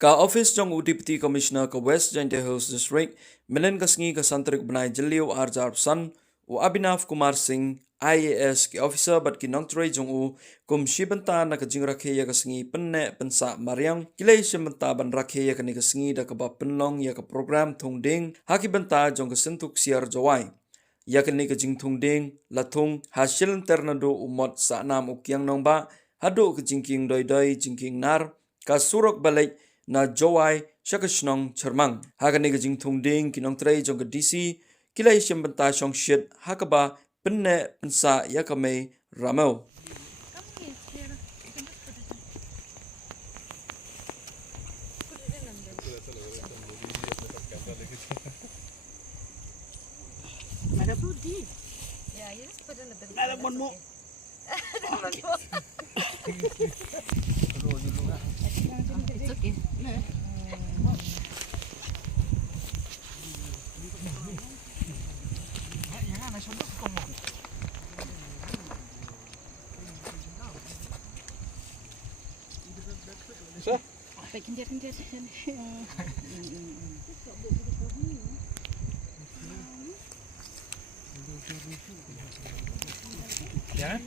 Ka office jong Deputy Commissioner ka West Jaintia Hills District, Milen Kasngi ka Santrik Benai Jeliu Arjar San, u Abhinav Kumar Singh, IAS ki officer bat ki nongtrei jong u, kum shibanta na ka jing rakhe ya kasngi penne pensa Mariang, kilai shibanta ban rakhe ya kani kasngi da ka ba penlong ya ka program Thung dieng, haki banta jong ka Syntu Ksiar Jowai. Ya kani ka jing Thung dieng, la Thung, hasil ternado umot sa nam ukiang nong ba, hado ka jingking doi jingking nar, ka surok balik, na Jowai Shakashnong Chermang. Hagani ka jing Thung dieng kinong tray jong ka DC kilay siyang banta siyang shit hakaba penne pensa yakamay ramo. Yeah, you just put in a bit. One more. It's okay. Sir? Kenjat. Yeah?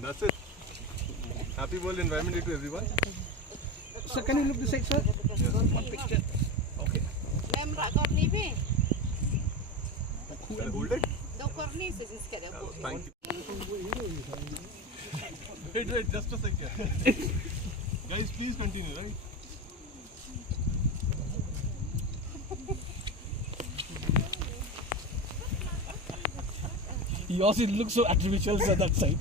That's it. Happy World Environment Day to everyone. Sir, can you look this side, sir? Yes. One picture. Okay. Mem rak korni be. Can I hold it? Do korni se jiska da. Thank you. Wait, just a second. Guys, please continue, right? Yours, it looks so artificial, sir, that side.